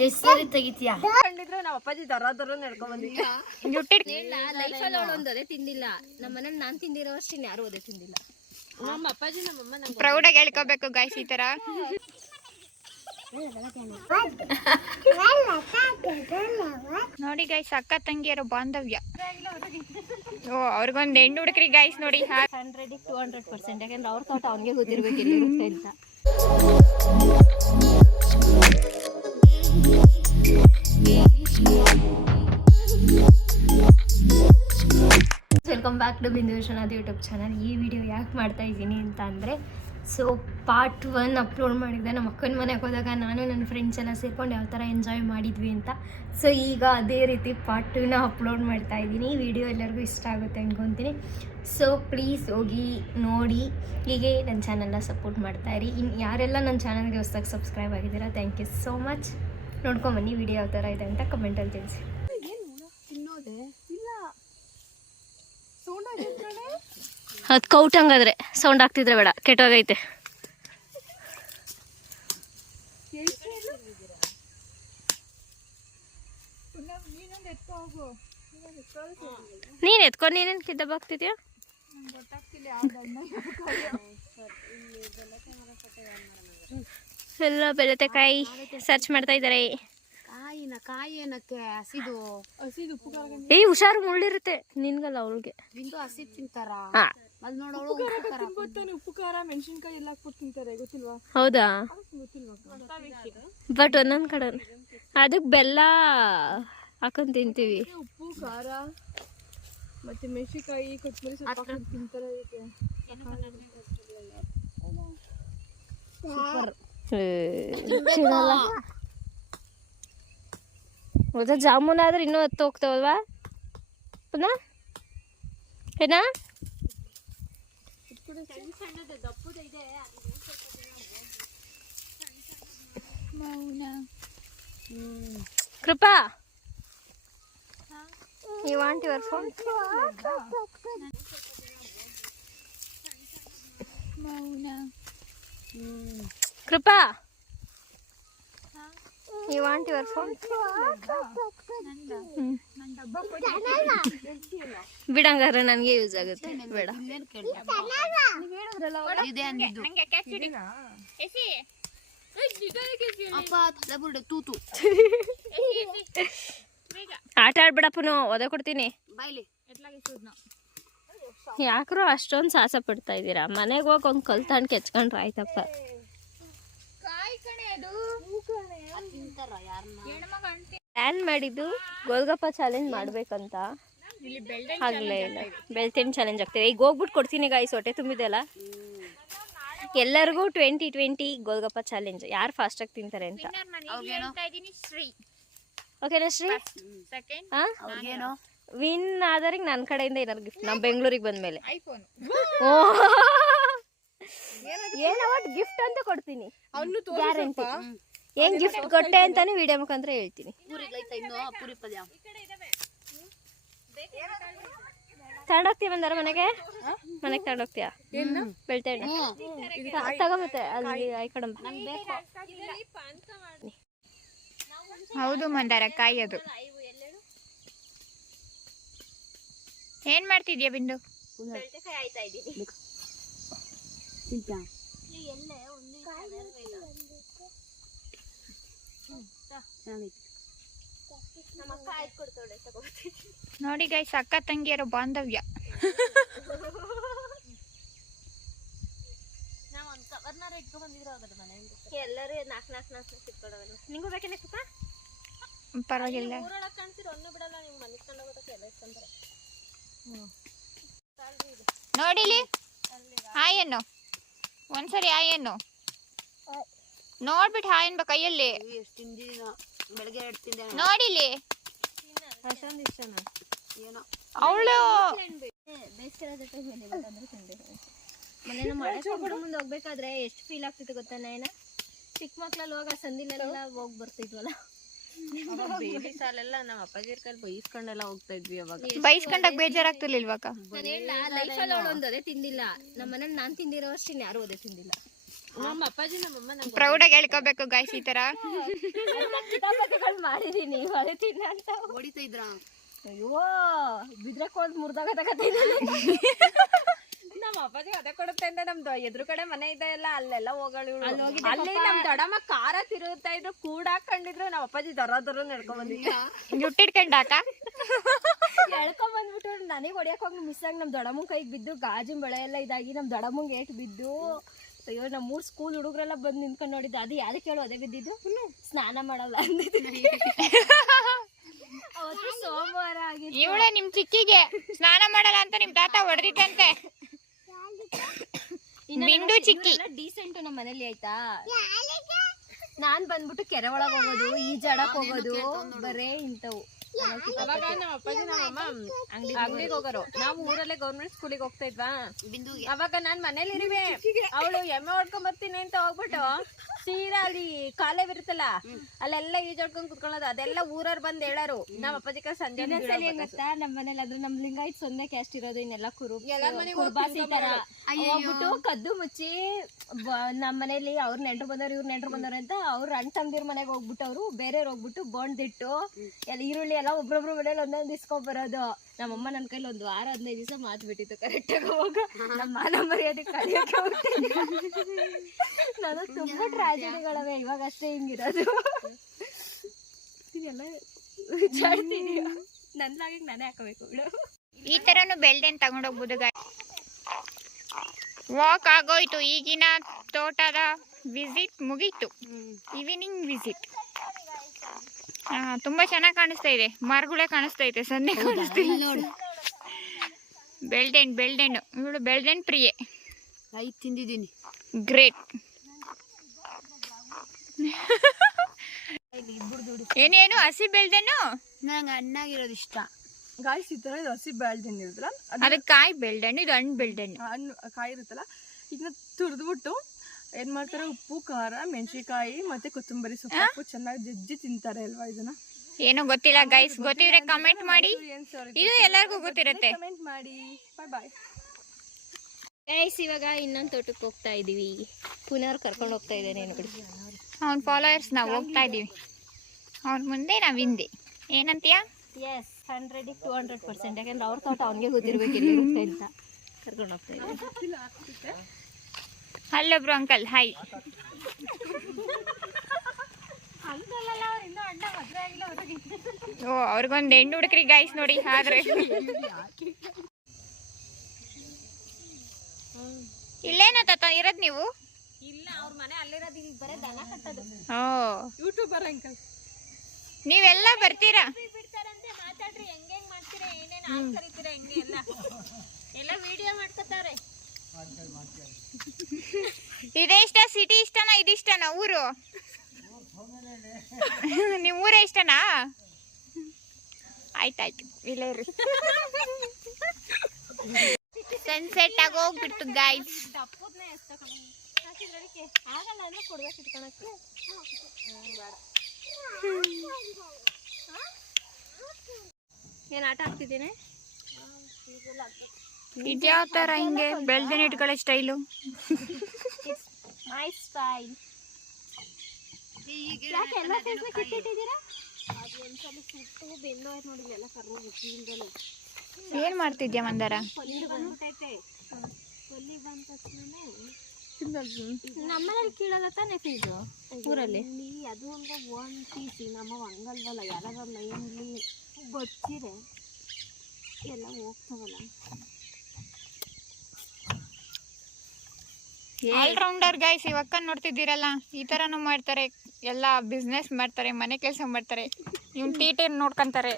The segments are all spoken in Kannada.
ಹೆಸರು ತೆಗಿತೀಯಾ ಕಂಡಿದ್ರೆ ನಮ್ಮ ಅಪ್ಪಾಜಿ ದರ ನಡ್ಕೊಂಡ್ ಬಂದಿದ್ದೆ ಲೈಫಲ್ಲಿ ಅವಳು ಒಂದೇ ತಿಂದಿಲ್ಲ. ನಮ್ಮ ಮನೇಲಿ ನಾನ್ ತಿಂದಿರೋ ಅಷ್ಟು ಯಾರು ಅದೇ ತಿಂದಿಲ್ಲ. ನಮ್ಮ ಅಪ್ಪಾಜಿ ನಮ್ಮಮ್ಮ ಪ್ರೌಡಾಗಿ ಹೇಳ್ಕೋಬೇಕು ಗಾಯ್ಸ್ ಈ ತರ. ನೋಡಿ ಗೈಸ್ ಅಕ್ಕ ತಂಗಿಯರ ಬಾಂಧವ್ಯ. ಓ ಅವ್ರಿಗೊಂದು ಹೆಣ್ಣು ಹುಡುಕ್ರಿ ಗೈಸ್ ನೋಡಿ. 100ಗೆ 200%. ಯಾಕಂದ್ರೆ ಅವ್ರ ತೋಟ ಅವ್ನಿಗೆ ಗೊತ್ತಿರ್ಬೇಕು ಎಲ್ಲಿರುತ್ತೆ ಅಂತ. ವೆಲ್ಕಮ್ ಬ್ಯಾಕ್ ಟು ಬಿಂದು ವಿಶ್ವನಾಥ್ ಯೂಟ್ಯೂಬ್ ಚಾನಲ್. ಈ ವಿಡಿಯೋ ಯಾಕೆ ಮಾಡ್ತಾ ಇದ್ದೀನಿ ಅಂತ ಅಂದರೆ, ಸೊ ಪಾರ್ಟ್ 1 ಅಪ್ಲೋಡ್ ಮಾಡಿದ್ದೆ ನಮ್ಮ ಅಕ್ಕನ ಮನೆಗೆ ಹೋದಾಗ ನಾನು ನನ್ನ ಫ್ರೆಂಡ್ಸ್ ಎಲ್ಲ ಸೇರ್ಕೊಂಡು ಯಾವ ಥರ ಎಂಜಾಯ್ ಮಾಡಿದ್ವಿ ಅಂತ. ಸೊ ಈಗ ಅದೇ ರೀತಿ ಪಾರ್ಟ್ 2ನ ಅಪ್ಲೋಡ್ ಮಾಡ್ತಾ ಇದ್ದೀನಿ. ಈ ವಿಡಿಯೋ ಎಲ್ಲರಿಗೂ ಇಷ್ಟ ಆಗುತ್ತೆ ಅಂದ್ಕೊತೀನಿ. ಸೊ ಪ್ಲೀಸ್ ಹೋಗಿ ನೋಡಿ, ಹೀಗೆ ನನ್ನ ಚಾನಲ್ನ ಸಪೋರ್ಟ್ ಮಾಡ್ತಾಯಿರಿ. ಇನ್ನು ಯಾರೆಲ್ಲ ನನ್ನ ಚಾನಲ್ಗೆ ಹೊಸದಾಗಿ ಸಬ್ಸ್ಕ್ರೈಬ್ ಆಗಿದ್ದೀರಾ, ಥ್ಯಾಂಕ್ ಯು ಸೋ ಮಚ್. ನೋಡ್ಕೊಂಬನ್ನಿ ವಿಡಿಯೋ ಯಾವ ಥರ ಇದೆ ಅಂತ ಕಮೆಂಟಲ್ಲಿ ತಿಳಿಸಿ. ಅದು ಕೌಟ್ ಹಂಗಾದ್ರೆ ಸೌಂಡ್ ಆಗ್ತಿದ್ರೆ ಬೇಡ, ಕೆಟ್ಟೋಗೈತೆ. ನೀನ್ ಎತ್ಕೊಂಡು ನೀನೇನು ಕಿದ್ದಬಾಗ್ತಿದ್ಯಾ? ಎಲ್ಲ ಬೆಳತೆಕಾಯಿ ಸರ್ಚ್ ಮಾಡ್ತಾ ಇದ್ದಾರೆ. ಕಾಯಿ ಏನಕ್ಕೆ ಹಸಿದು ಉಪ್ಪು ಖಾರ. ಏ ಹುಷಾರು, ಮುಳ್ಳಿರುತ್ತೆ ನಿನ್ಗಲ್ಲ ಅವಳಿಗೆ. ಹಸಿದ್ ತಿಂತಾರ. ಉಪ್ಪು ಖಾರ ಮೆಣಸಿನ್ಕಾಯಿ ಎಲ್ಲ ಹಾಕ್ಬಿಟ್ಟು ತಿಂತಾರೆ, ಗೊತ್ತಿಲ್ವಾ? ಹೌದಾ? ಬಟ್ ಒಂದೊಂದ್ ಕಡೆ ಅದಕ್ಕೆ ಬೆಲ್ಲ ಹಾಕೊಂಡ್ ತಿಂತೀವಿ. ಉಪ್ಪು ಖಾರ ಮತ್ತೆ ಮೆಣಸಿನ್ಕಾಯಿ ಕೊತ್ತಂಬರಿ ಸ್ವಲ್ಪ ತಿಂತಾರೆ. ಹೌದಾ? ಜಾಮೂನ್ ಆದ್ರೆ ಇನ್ನೂ ಹತ್ತು ಹೋಗ್ತಾವಲ್ವಾ ಪುನಃ? ಏನಾ ಕೃಪಾ, you want your phone? Krupa, you want your phone? ಬಿಡಂಗಾರ ನನಗೆ ಯೂಸ್ ಆಗುತ್ತೆ. ಬೇಡ ಆಟ ಆಡ್ಬಿಡಪ್ಪನು, ಓದ ಕೊಡ್ತೀನಿ. ಯಾಕ್ರೋ ಅಷ್ಟೊಂದು ಸಾಹಸ ಪಡ್ತಾ ಇದ್ದೀರಾ? ಮನೆಗೆ ಹೋಗಿ ಒಂದು ಕಲ್ತಾಂಡ್ ಕೆಚ್ಕೊಂಡ್ರೆ ಆಯ್ತಪ್ಪ. ಪ್ಲಾನ್ ಮಾಡಿದ್ದು ಗೋಲ್ಗಪ್ಪ ಚಾಲೆಂಜ್ ಮಾಡ್ಬೇಕಂತ, ಆಗ್ಲೇ ಇಲ್ಲ. ಬೆಳ್ತೇನ್ ಚಾಲೆಂಜ್ ಆಗ್ತಿದೆ. ಈಗ ಹೋಗ್ಬಿಟ್ಟು ಕೊಡ್ತೀನಿ ಗಾಯ್ಸ್, ಹೊಟ್ಟೆ ತುಂಬಿದೆಲ್ಲ. ಎಲ್ಲರಿಗೂ 2020 ಗೋಲ್ಗಪ್ಪ ಚಾಲೆಂಜ್, ಯಾರು ಫಾಸ್ಟಾಗಿ ತಿಂತಾರೆ ಅಂತ. ಓಕೆನಾ ಶ್ರೀ? ವಿನ್ ಆದ್ರೆ ನನ್ನ ಕಡೆಯಿಂದ ಏನಾದ್ರು ಗಿಫ್ಟ್, ನಾವು ಬೆಂಗಳೂರಿಗೆ ಬಂದ್ಮೇಲೆ ಏನೋ ಗಿಫ್ಟ್ ಅಂತ ಕೊಡ್ತೀನಿ, ಗ್ಯಾರಂಟಿ. ಏನ್ ಗಿಫ್ಟ್ ಕೊಟ್ಟೆ ಅಂತಾನೆ ವಿಡಿಯೋ ಮುಖಾಂತರ ಹೇಳ್ತೀನಿ. ತಗೊಂಡೋಗ್ತೀಯ ಬಂದಾರ ಮನೆಗೆ ತಗೊಂಡೋಗ್ತೀಯ? ಬೆಳ್ತೇ ತಗೊಂಬತ್ತೆ ಅಲ್ಲಿ ಆಯ್ಕಡಂ. ಹೌದು ಮಂದಾರ ಕಾಯಿ. ಅದು ಏನ್ ಮಾಡ್ತಿದ್ಯಾ ಬಿಂದು? ನೋಡಿ ಗೈಸ್ ಅಕ್ಕ ತಂಗಿಯರ ಬಾಂಧವ್ಯ. ಎಲ್ಲರೂ ನಿಂಗೂ ಬೇಕೇನೆ ಸುಖ? ಪರವಾಗಿಲ್ಲ. ನೋಡಿಲಿ ಹಾಯ್ ಅನ್ನು ಒಂದ್ಸರಿ, ಹಾಯ್ ಅನ್ನು ನೋಡ್ಬಿಟ್ಟು ಹಾಯ್ ಅನ್ಬೇಕು ಕೈಯಲ್ಲಿ. ನೋಡಿಲಿ ಅವಳು ಮನೇನ ಮುಂದೆ ಹೋಗ್ಬೇಕಾದ್ರೆ ಎಷ್ಟು ಫೀಲ್ ಆಗ್ತಿತ್ತು ಗೊತ್ತಾ? ನೈನಾ ಚಿಕ್ಕ ಮಕ್ಳಲ್ಲಿ ಹೋಗ ಸಂದಿಲೆಲ್ಲ ಹೋಗಿ ಬರ್ತಿದ್ವಲ್ಲ. ಬೇಬಿ ಸಾಲೆಲ್ಲ ನಮ್ಮ ಅಪ್ಪಾಜಿ ಕೈಲಿ ಬೈಸ್ಕೊಂಡೆಲ್ಲ ಹೋಗ್ತಾ ಇದ್ವಿ. ಅವಾಗ ಬೈಸ್ಕೊಂಡಾಗ ಬೇಜಾರಾಗ್ತಿರ್ಲಿಲ್ವಾಗ? ಲೈಫಲ್ಲಿ ಅವಳು ಒಂದೇ ತಿಂದಿಲ್ಲ. ನಮ್ಮ ಮನೇಲಿ ನಾನ್ ತಿಂದಿರೋ ಅಷ್ಟು ಯಾರು ಅದೇ ತಿಂದಿಲ್ಲ. ನಮ್ಮ ಅಪ್ಪಾಜಿ ನಮ್ಮಮ್ಮ ನಂಗೆ ಪ್ರೌಡಾಗಿ ಹೇಳ್ಕೋಬೇಕು ಗಾಯ್ಸ್ ಈ ತರ. ಕಿತಾಪತಿಗಳು ಮಾಡಿದೀನಿ ಹೊಳಿತೀನಿ ಅಂತ. ಹೊಡಿತಾ ಇದ್ರ ಅಯ್ಯೋ ಬಿದ್ರೆ ಕೋಲ್ ಮುರ್ದಾಗ ತಗತೀನಿ. ನಮ್ಮ ಅಪ್ಪಾಜಿ ಅದೇ ಕೊಡುತ್ತೆ ಅಂತ ನಮ್ದು ಎದುರು ಕಡೆ ಮನೆ ಇದೆ ಅಲ್ಲ, ಅಲ್ಲೆಲ್ಲ ಹೋಗಳು. ಅಲ್ಲಿ ಹೋಗಿದ್ದೆ ಅಲ್ಲಿ ನಮ್ ದೊಡ್ಡಮ್ಮ ಕಾರ ತಿರುಗ್ತಾ ಇದ್ರು, ಕೂಡ ಹಾಕೊಂಡಿದ್ರು. ನಮ್ಮ ಅಪ್ಪಾಜಿ ದರ ನಡ್ಕೊಂಡ್ ಬಂದಿದ್ದ. ಜುಟ್ಟಿಟ್ಕೊಂಡಾಕ ಎಳ್ಕೊಂಡ್ ಬಂದ್ಬಿಟ್ಟು ನನಗೆ ಹೊಡಿಯಕ್ ಹೋಗಿ ಮಿಸ್ ಆಗಿ ನಮ್ ದೊಡ್ಡಮ್ಮನ ಕೈಗೆ ಬಿದ್ದು ಗಾಜಿನ ಬೆಳೆ ಎಲ್ಲ ಇದಾಗಿ ನಮ್ ದೊಡ್ಡಮ್ಮಂಗೆ ಏಟ್ ಬಿದ್ದು. ಅಯ್ಯೋ ನಮ್ಮ 3 ಸ್ಕೂಲ್ ಹುಡುಗರೆಲ್ಲ ಬಂದು ನಿಂತ್ಕೊಂಡು ನೋಡಿದ್ದು. ಅದು ಯಾವ್ದಕ್ಕೆ ಹೇಳು ಅದೇ ಬಿದ್ದಿದ್ದು, ಸ್ನಾನ ಮಾಡಲ್ಲ ಅಂದಿದ್ದೀನಿ. ಅವತ್ತು ಸೋಮವಾರ ಆಗಿತ್ತು. ಇವಳೆ ನಿಮ್ ಚಿಕ್ಕಿಗೆ ಸ್ನಾನ ಮಾಡಲ್ಲ ಅಂತ ನಿಮ್ ತಾತ ಹೊಡೆದಿತ್ತಂತೆ. ಬಿಂಡು ಚಿಕ್ಕಿ ಡೀಸೆಂಟ್ ನಮ್ಮ ಮನೇಲಿ ಆಯ್ತಾ. ನಾನ್ ಬಂದ್ಬಿಟ್ಟು ಕೆರೆ ಒಳಗ್ ಹೋಗೋದು, ಈಜಾಡಕ್ ಹೋಗೋದು, ಬರೇ ಇಂಥವು. ಅವಾಗ ನಮ್ಮ ಅಪ್ಪಾಜಿ ನಮ್ಮಮ್ಮ ಅಂಗಡಿಗೆ ಹೋಗೋರು. ನಾವು ಊರಲ್ಲೇ ಗೌರ್ಮೆಂಟ್ ಸ್ಕೂಲಿಗೆ ಹೋಗ್ತಾ ಇದ್ವಾ. ಅವಾಗ ನಾನ್ ಮನೇಲಿ ಇರುವೆ, ಅವಳು ಎಮ್ಮೆ ಹೊಡ್ಕೊಂಡ್ ಬರ್ತೀನಿ ಅಂತ ಹೋಗ್ಬಿಟ್ಟು ಸೀದಾ ಅಲ್ಲಿ ಕಾಲೇ ಬರುತ್ತಲ್ಲ ಅಲ್ಲೆಲ್ಲ ಈಜಾಡ್ಕೊಂಡ್ ಕುತ್ಕೊಳ್ಳೋದು. ಅದೆಲ್ಲ ಊರವ್ರು ಬಂದ್ ಹೇಳಾರು. ನಮ್ಮ ಅಪ್ಪಜಿ ಸಂಜೆ ಗೊತ್ತಾ ನಮ್ಮ ಮನೇಲಿ ಅದು ನಮ್ ಲಿಂಗಾಯತ್ ಸೊನ್ನೆ ಕ್ಯಾಸ್ಟ್ ಇರೋದು. ಇನ್ನೆಲ್ಲ ಕುರುಬಾಸಿ ತರ ಹೋಗ್ಬಿಟ್ಟು ಕದ್ದು ಮುಚ್ಚಿ ನಮ್ಮ ಮನೇಲಿ ಅವ್ರ ನೆಂಟ್ರು ಬಂದವ್ರು ಇವ್ರ ನೆಂಟ್ರು ಬಂದವ್ರು ಅಂತ ಅವ್ರ ಅಣ್ಣ ತಮ್ಮದಿರ್ ಮನೆಗೆ ಹೋಗ್ಬಿಟ್ಟು ಅವ್ರು ಬೇರೆಯವ್ರು ಹೋಗ್ಬಿಟ್ಟು ಬೋಣ್ದಿಟ್ಟು ಎಲ್ಲ ಈರುಳ್ಳಿ ಎಲ್ಲ ಒಬ್ರೊಬ್ರು ಮನೇಲಿ ಒಂದೊಂದು ಇಸ್ಕೊಂಡ್ ಬರೋದು. ನಮ್ಮಮ್ಮ ನನ್ನ ಕೈಲಿ 1 ವಾರ 15 ದಿವಸ ಮಾತು ಬಿಟ್ಟಿತ್ತು ಕರೆಕ್ಟ್ ಆಗಿ. ಹೋಗ ನಮ್ಮ ಮಾನ ಮರ್ಯಾದೆ ಕಲಿಯಕ್ಕೆ ಹೋಗ್ತೀನಿ. ನಾನು ತುಂಬಾ ಟ್ರಾಜಿಡಿಗಳವೆ ಇವಾಗ ಅಷ್ಟೇ ಹಿಂಗಿರೋದು. ಇದೆಲ್ಲ ವಿಚಾರಿಸ್ತೀನಿ, ನನ್ಲಾಗಿ ನಾನೇ ಹಾಕಬೇಕು ಬಿಡು. ಈ ತರನು ಬೆಳ್ದೇನ್ ತಗೊಂಡೋಗ್ಬೋದು ಗಾಯ್ಸ್. ವಾಕ್ ಆಗೋಯ್ತು. ಈಗಿನ ತೋಟದ ವಿಸಿಟ್ ಮುಗೀತು. Evening visit. ತುಂಬಾ ಚೆನ್ನಾಗಿ ಕಾಣಿಸ್ತಾ ಇದೆ. ಮರಗಳೇ ಕಾಣಿಸ್ತಾ ಇದೆ, ಸನ್ನೆ ಕಾಣಿಸ್ತಿಲ್ಲ. ಬೆಳ್ದೆಣ್ಣು ಇವಳು ಬೆಳ್ದೆಣ್ಣು ಪ್ರಿಯೆ. ತಿಂದಿದ್ದೀನಿ. ಗ್ರೇಟ್. ಏನೇನು ಹಸಿ ಬೆಳ್ದೆಣ್ಣು ನಂಗೆ ಹಣ್ಣಾಗಿರೋದು ಇಷ್ಟ. ಗಾಯ್ಸ್ ಈ ತರ ಇದು ಹಸಿ ಬೆಳ್ದೆಣ್ಣು ಇರುತ್ತಲ್ಲ, ಅದು ಕಾಯಿ ಬೆಳ್ದೆಣ್ಣು, ಇದು ಹಣ್ಣು ಬೆಳ್ದೆಣ್ಣು. ಹಣ್ಣು ಕಾಯಿ ಇರುತ್ತಲ್ಲ, ಇದನ್ನ ತುರಿದ್ಬಿಟ್ಟು ಏನ್ ಮಾಡ್ತಾರೆ, ಉಪ್ಪು ಖಾರ ಮೆಣಸಿನಕಾಯಿ ಮತ್ತೆ ಕೊತ್ತಂಬರಿ ಸೊಪ್ಪು ಚೆನ್ನಾಗಿ ಜಜ್ಜಿ ತಿಂತಾರೆ ಅಲ್ವಾ. ಇದನ್ನ ಏನೋ ಗೊತ್ತಿಲ್ಲ ಗೈಸ್, ಗೊತ್ತಿದ್ರೆ ಕಮೆಂಟ್ ಮಾಡಿ. ಇದು ಎಲ್ಲರಿಗೂ ಗೊತ್ತಿರುತ್ತೆ. ಕಮೆಂಟ್ ಮಾಡಿ. ಬಾಯ್ ಬಾಯ್ ಗೈಸ್. ಇವಾಗ ಇನ್ನೊಂದು ತೋಟಕ್ಕೆ ಹೋಗ್ತಾ ಇದೀವಿ. ಪುನರ್ ಕರ್ಕೊಂಡು ಹೋಗ್ತಾ ಇದ್ದೇನೆ ನೋಡಿ. ಅವ್ನ ಫಾಲೋವರ್ಸ್ ನಾವು ಹೋಗ್ತಾ ಇದೀವಿ. ಅವ್ನ ಮುಂದೆ ನಾವ್ ಹಿಂದೆ. ಏನಂತೀಯ? ಎಸ್ 100ಗೆ 200%. ಯಾಕಂದ್ರೆ ಅವ್ರ ತೋಟ ಅವ್ನಿಗೆ ಗೊತ್ತಿರ್ಬೇಕು ಎಲ್ಲಿರುತ್ತೆ ಅಂತ ಕರ್ಕೊಂಡು ಹೋಗ್ತಾ ಇದ್ದೀವಿ. ಅಲ್ಲೊಬ್ರು ಅಂಕಲ್ ಹಾಯ್. ಓ ಅವ್ರಿಗೊಂದು ಹೆಣ್ಣು ಹುಡುಕ್ರಿ ಗೈಸ್ ನೋಡಿ. ಆದ್ರೆ ಇಲ್ಲೇನ ತಾತ ಇರೋದ್ ನೀವು? ಇಲ್ಲ, ಅವ್ರ ಮನೆ ಅಲ್ಲಿರೋದು. ಇಲ್ಲಿ ಬರೇ ದನ ಕಟ್ಟೋದು. ಓ ಯೂಟ್ಯೂಬರ್ ಅಂಕಲ್, ನೀವೆಲ್ಲ ಬರ್ತೀರಾ? ಬಿಡ್ತಾರಂತೆ. ಮಾತಾಡ್ರಿ, ಹೆಂಗ್ ಮಾಡ್ತೀರಾ, ಏನೇನು ಹಾಲು ಕರಿತೀರಾ, ಹೆಂಗೆ ಎಲ್ಲ ವಿಡಿಯೋ ಮಾಡ್ಕೊತಾರೆ. ಇದೇ ಇಷ್ಟ, ಸಿಟಿ ಇಷ್ಟನಾ, ಇದಿಷ್ಟನಾ, ಊರು? ನಿಮ್ ಊರೇ ಇಷ್ಟನಾ? ಆಯ್ತಾಯ್ತು, ಇಲ್ಲೇ ಇರ್ರಿ. ಸನ್ಸೆಟ್ ಆಗೋಗ್ಬಿಡ್ತು ಗೈಸ್. ಆಗಲ್ಲ ಅಂದ್ರೆ ಕೊಡ್ಬೇಕು ಇಟ್ಕೊಳಕ್ಕೆ. ಏನ್ ಆಟ ಆಡ್ತಿದ್ದೀನಿ? ಇದ್ಯಾವ ತರ ಹಿಂಗೆ ಬೆಳ್ದೇನೆ ಇಟ್ಕೊಳ್ಳೋ ಸ್ಟೈಲು? ಮೈ ಸ್ಟೈಲ್. ಯಾಕೆ ಎಲ್ಲ ಸೇರ್ಸಿ ಕಿತ್ತಿಟ್ಟಿದ್ದೀರಾ? ಅದು ಒಂದ್ಸಲ ಸುಟ್ಟು ಬೆನ್ನು ಆಯ್ತು ನೋಡಿ. ಎಲ್ಲ ಕರ್ರು ಬಿಟ್ಟಿಂದಲೂ ಏನ್ ಮಾಡ್ತಿದ್ಯಾ ಮಂದಾರ? ಕೊಲ್ಲಿ ಬಂದ್ಬಿಟ್ಟೈತೆ. ಕೊಲ್ಲಿ ಬಂದ ತಕ್ಷಣನೇ ನಮ್ಮನೇಲಿ ಕೀಳಲ್ಲ ತಾನೇ ಫೀಸು ಊರಲ್ಲಿ. ಅದು ಅಂದ್ರೆ 1 ಪೀಸ್ ನಮ್ಮ ಹಂಗಲ್ವಲ್ಲ. ಯಾರಾಗ ಮೈನ್ಲಿ ಗೊತ್ತಿರೆ ಎಲ್ಲ ಹೋಗ್ತಾವಲ್ಲ. Allrounder guys. ಇವಕ್ಕ ನೋಡ್ತಿದ್ದೀರಲ್ಲ, ಈ ತರನು ಮಾಡ್ತಾರೆ. ಎಲ್ಲ ಬಿಸ್ನೆಸ್ ಮಾಡ್ತಾರೆ, ಮನೆ ಕೆಲಸ ಮಾಡ್ತಾರೆ, ಇವ್ನ ಟೀಟೇನ್ ನೋಡ್ಕೊಂತಾರೆ.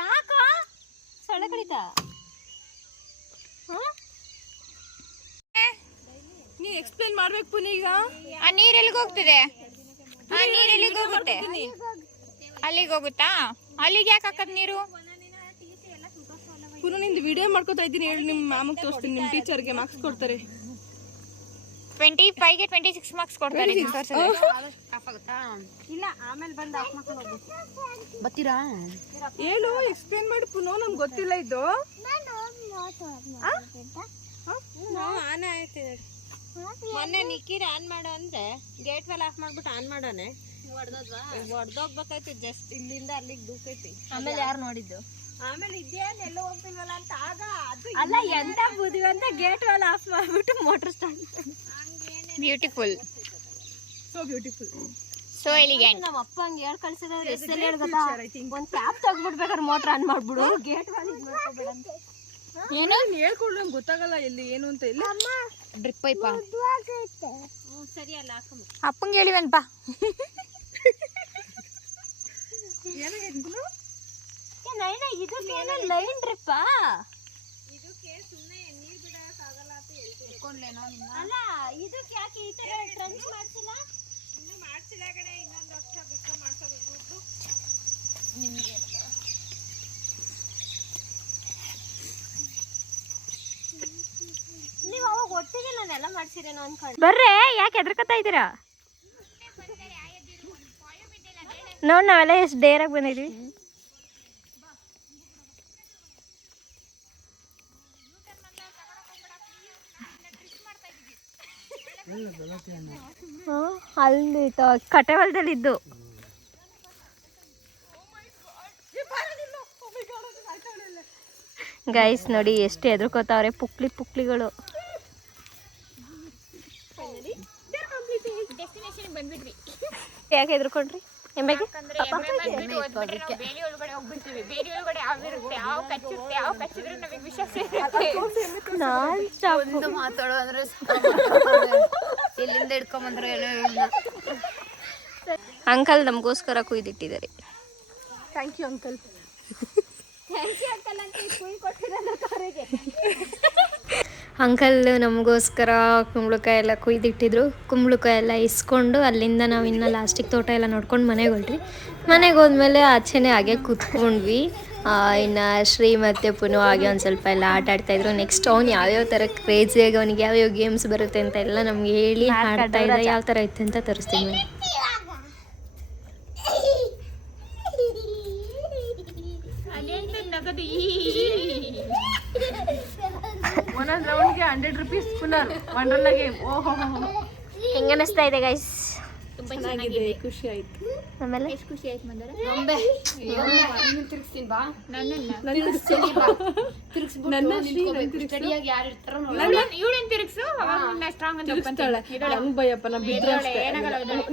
ಯಾಕ ಸೊಳ್ಳೆ ಕಡಿತ? ನೀನ್ ಎಕ್ಸ್ಪ್ಲೇನ್ ಮಾಡ್ಬೇಕು ಪುನಃ. ಈಗ ಆ ನೀರ್ ಎಲ್ಲಿಗೆ ಹೋಗ್ತಿದೆ? ಆ ನೀರ್ ಎಲ್ಲಿಗೆ ಹೋಗುತ್ತೆ? ಅಲ್ಲಿಗೆ ಹೋಗುತ್ತಾ? ಅಲ್ಲಿಗೆ ಯಾಕೆ ಹಾಕದ್ ನೀರು? ಪುನಃ ನಿಂದು ವಿಡಿಯೋ ಮಾಡ್ಕೊತಾ ಇದ್ದೀನಿ. ಹೇಳಿ ನಿಮ್ಮ ಮ್ಯಾಮ್ಗೆ ತೋರಿಸ್ತೀನಿ. ನಿಮ್ಮ ಟೀಚರ್ಗೆ ಮಾರ್ಕ್ಸ್ ಕೊಡ್ತಾರೆ. 25ಗೆ 26 ಮಾರ್ಕ್ಸ್ ಕೊಡ್ತಾರೆ. ಇಲ್ಲ, ಆಮೇಲೆ ಬಂದು ಆಫ್ ಮಾಡ್ಕೊಂಡು ಹೋಗ್ಬೇಕು. ಬರ್ತೀರಾ? ಹೇಳು, ಎಕ್ಸ್ಪ್ಲೇನ್ ಮಾಡಿ ಪುನಃ. ನಮ್ಗೆ ಗೊತ್ತಿಲ್ಲ ಇದು. ಆನೆ ಆಯ್ತು. ಮೊನ್ನೆ ನಿಖಿಲ್ ಆನ್ ಮಾಡು ಅಂದ್ರೆ ಗೇಟ್ ವೆಲ್ ಆಫ್ ಮಾಡ್ಬಿಟ್ಟು ಆನ್ ಮಾಡೋನೆ ಹೊಡೆದೋಗ್ಬೇಕಾಯ್ತು ಜಸ್ಟ್ ಇಲ್ಲಿಂದ ಅಲ್ಲಿಗೆ ದೂಕೈತಿ. ಆಮೇಲೆ ಯಾರು ನೋಡಿದ್ದು? ಆಮೇಲೆ ಇದೇನ್ ಎಲ್ಲೋ ಹೋಗ್ತಿಲ್ವಲ್ಲ ಅಂತ ಆಗ ಅದು ಅಲ್ಲ ಎಂತ ಬುದ್ಧಿವಿ ಅಂತ ಗೇಟ್ ವೆಲ್ ಆಫ್ ಮಾಡ್ಬಿಟ್ಟು motor start. Beautiful, so beautiful, so elegant. ನಮ್ಮ ಅಪ್ಪ ಹಂಗೆ ಹೇಳ್ ಕಳ್ಸಿದ್ರೆ ಎಷ್ಟೆಲ್ಲ ಹೇಳ್ದಲ್ಲ, ಒಂದ್ ಕ್ಯಾಪ್ ತಗ್ಬಿಡ್ಬೇಕಾದ್ರೆ ಮೋಟರ್ ಆನ್ ಮಾಡ್ಬಿಡು, ಗೇಟ್ ವೆಲ್ ಇದು ಮಾಡ್ಕೋಬೇಡ ಅಂತ. ಏನು ಹೇಳ್ಕೊಡ್ಲು ನಂಗೆ ಗೊತ್ತಾಗಲ್ಲ ಎಲ್ಲಿ ಏನು ಅಂತ. ಇಲ್ಲ ಡ್ರಿಪ್ ಪೈಪಾ? ಸರಿ ಅಲ್ಲ ಹಾಕಮ್ಮ. ಅಪ್ಪಂಗೆ ಹೇಳಿವನ್ಪಾ. ಇದಕ್ಕೆ ಲೈನ್ ಡ್ರಿಪ್ಪಾ? ಇದಕ್ಕೆ ಸುಮ್ಮನೆ ನೀರ್ ಬಿಡಕ್ಕಾಗಲ್ಲ ಅಂತ ಹೇಳ್ತೀನಿ. ಅಲ್ಲ ಇದಕ್ಕೆ ಯಾಕೆ ಈ ತರ ಟ್ರಂಚ್ ಮಾಡ್ಸಿಲ್ಲ? ಇನ್ನು ಮಾಡ್ಸಿಲ್ಲ ಕಡೆ, ಇನ್ನೊಂದು ವರ್ಷ ಬಿಟ್ಟು ಮಾಡ್ಸೋದು ದುಡ್ಡು. ನೀವು ಅವಾಗ ಒಟ್ಟಿಗೆ ನಾನೆಲ್ಲ ಮಾಡ್ಸಿರೇನೋ ಅನ್ಕೊಂಡು. ಬರ್ರೆ, ಯಾಕೆ ಹೆದರ್ಕತ್ತಾ ಇದ್ದೀರಾ? ನೋಡ್ ನಾವೆಲ್ಲ ಎಷ್ಟು ಡೇರಾಗಿ ಬಂದಿದ್ವಿ. ಅಲ್ಲಿ ಕಟ್ಟೆ ಹೊಲದಲ್ಲಿದ್ದು ಗೈಸ್ ನೋಡಿ ಎಷ್ಟು ಹೆದರ್ಕೋತಾವ್ರೆ ಪುಕ್ಲಿಗಳು. ಯಾಕೆ ಹೆದರ್ಕೊಂಡ್ರಿ? ಎಮ್ಮೆಗೆ ಬೇಲಿ ಒಳಗಡೆ ಹೋಗ್ಬಿಡ್ತೀವಿ. ಬೇಲಿ ಒಳಗಡೆ ಯಾವಿರುತ್ತೆ, ಯಾವ ಕಚ್ಚುತ್ತೆ, ಯಾವ ಕಚ್ಚಿದ್ರೆ ನಮಗೆ ವಿಷ ಸೇರುತ್ತೆ. ಮಾತಾಡೋ ಅಂದ್ರೆ ಎಲ್ಲಿಂದ ಹಿಡ್ಕೊಂಬಂದ್ರು ಏನೋ ಅಂಕಲ್ ನಮಗೋಸ್ಕರ ಕುಯ್ದಿಟ್ಟಿದ್ದಾರೆ. Thank you uncle. ಅಂಕಲ್ ನಮಗೋಸ್ಕರ ಕುಂಬಳಕಾಯಿ ಎಲ್ಲ ಕುಯ್ದಿಟ್ಟಿದ್ರು. ಕುಂಬಳಕಾಯಿ ಎಲ್ಲ ಇಸ್ಕೊಂಡು ಅಲ್ಲಿಂದ ನಾವು ಇನ್ನು ಲಾಸ್ಟಿಗೆ ತೋಟ ಎಲ್ಲ ನೋಡ್ಕೊಂಡು ಮನೆಗೆ ಹೊರಟ್ರಿ. ಮನೆಗೆ ಹೋದ್ಮೇಲೆ ಆಚೆನೇ ಹಾಗೆ ಕೂತ್ಕೊಂಡ್ವಿ. ಇನ್ನು ಶ್ರೀ ಮತ್ತು ಪುನು ಹಾಗೆ ಒಂದು ಸ್ವಲ್ಪ ಎಲ್ಲ ಆಟ ಆಡ್ತಾಯಿದ್ರು. ನೆಕ್ಸ್ಟ್ ಅವ್ನು ಯಾವ್ಯಾವ ಥರ ಕ್ರೇಜಿಯಾಗಿ ಅವನಿಗೆ ಯಾವ್ಯಾವ ಗೇಮ್ಸ್ ಬರುತ್ತೆ ಅಂತ ಎಲ್ಲ ನಮ್ಗೆ ಹೇಳಿ ಆಡ್ತಾ ಇದ್ದ. ಯಾವ ಥರ ಇತ್ತು ಅಂತ ತೋರಿಸ್ತೀನಿ. ಒಂದೊಂದು ರೌಂಡ್ಗೆ 100 ರೂಪೀಸ್ ಪುನರ್ ವಂಡರ್ಲಾ ಗೇಮ್. ಓಹೋ, ಹೆಂಗೆ ಅನಿಸ್ತಾ ಇದೆ ಗೈಸ್? ಚೆನ್ನಾಗಿದೆ, ಖುಷಿ ಆಯ್ತು. ಆಮೇಲೆ ಎಷ್ಟು ಖುಷಿ ಆಯ್ತು ಮಂದರ. ತಿರ್ಗಿಸ್ತೀನಿ ಬಾ. ಸ್ಟಡಿಯಾಗಿ ಯಾರು ಇರ್ತಾರೋ ಇವಳೇನ್ ತಿರುಗಿಸು, ಅವಾಗ ಸ್ಟ್ರಾಂಗ್ ಅಂತ ತಿರ್ಗಿಸ್ತಾಳೆ. ನಂಗೆ ಭಯಪ್ಪ, ನಾ ಬಿದ್ರೆ ಅಷ್ಟೇ.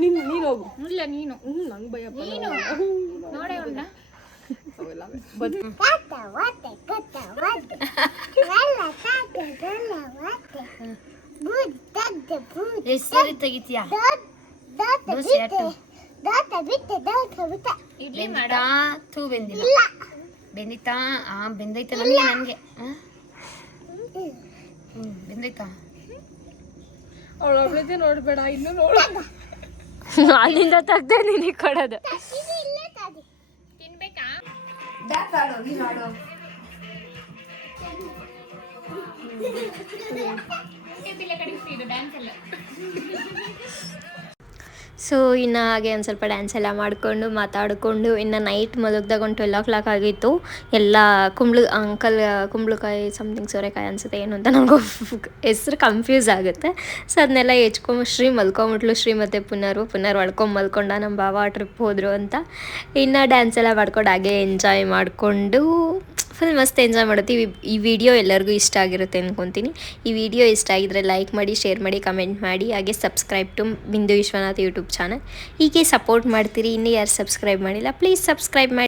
ನೀನು ಹೋಗು. ಇಲ್ಲ ನೀನು ನಂಗೆ ಭಯಪ್ಪ. ನೋಡೇ ಉಂಡ ಸರಿ ತೆಗಿತೀಯಾ? ಇಡ್ಲಿ ಮಾಡ. ತೂ ಬೆಂದಿಲ್ಲ. ಬೆಂದಿತ್ತಾ? ಬೆಂದೈತೆ ನನಗೆ ಬೆಂದೈತಾ? ಅವಳೊಬ್ಳದೇ ನೋಡ್ಬೇಡ, ಇನ್ನು ನೋಡ. ಅಲ್ಲಿಂದ ತೆಗ್ದೆ ನಿನಗೆ ಕೊಡೋದು. ತಿನ್ಬೇಕಾ? ಡ್ಯಾನ್ಸ್ ಎಲ್ಲ. ಸೊ ಇನ್ನು ಹಾಗೆ ಒಂದು ಸ್ವಲ್ಪ ಡ್ಯಾನ್ಸ್ ಎಲ್ಲ ಮಾಡಿಕೊಂಡು ಮಾತಾಡಿಕೊಂಡು ಇನ್ನು ನೈಟ್ ಮಲಗ್ದಾಗ ಒಂದು 12 o'clock ಆಗಿತ್ತು. ಎಲ್ಲ ಕುಂಬಳಕಾಯಿ ಸಮಥಿಂಗ್ ಸೋರೆಕಾಯಿ ಅನಿಸುತ್ತೆ, ಏನು ಅಂತ ನನಗೂ ಹೆಸ್ರು ಕನ್ಫ್ಯೂಸ್ ಆಗುತ್ತೆ. ಸೊ ಅದನ್ನೆಲ್ಲ ಹೆಚ್ಕೊಂಡು ಶ್ರೀ ಮಲ್ಕೊಂಬಿಟ್ಲು. ಶ್ರೀ ಮತ್ತು ಪುನರ್ ಮಲ್ಕೊಂಡ. ನಮ್ಮ ಬಾವ ಟ್ರಿಪ್ ಹೋದರು ಅಂತ. ಇನ್ನು ಡ್ಯಾನ್ಸ್ ಎಲ್ಲ ಮಾಡ್ಕೊಂಡು ಹಾಗೆ ಎಂಜಾಯ್ ಮಾಡಿಕೊಂಡು ಫುಲ್ ಮಸ್ತ್ ಎಂಜಾಯ್ ಮಾಡುತ್ತೀವಿ. ಈ ವಿಡಿಯೋ ಎಲ್ಲರಿಗೂ ಇಷ್ಟ ಆಗಿರುತ್ತೆ ಅಂದ್ಕೊತೀನಿ. ಈ ವಿಡಿಯೋ ಇಷ್ಟ ಆಗಿದ್ರೆ ಲೈಕ್ ಮಾಡಿ, ಶೇರ್ ಮಾಡಿ, ಕಮೆಂಟ್ ಮಾಡಿ, ಹಾಗೆ ಸಬ್ಸ್ಕ್ರೈಬ್ ಟು ಬಿಂದು ವಿಶ್ವನಾಥ್ ಯೂಟ್ಯೂಬ್ ಚಾನಲ್. ಹೀಗೆ ಸಪೋರ್ಟ್ ಮಾಡ್ತೀರಿ. ಇನ್ನೂ ಯಾರು ಸಬ್ಸ್ಕ್ರೈಬ್ ಮಾಡಿಲ್ಲ ಪ್ಲೀಸ್ ಸಬ್ಸ್ಕ್ರೈಬ್ ಮಾಡಿ.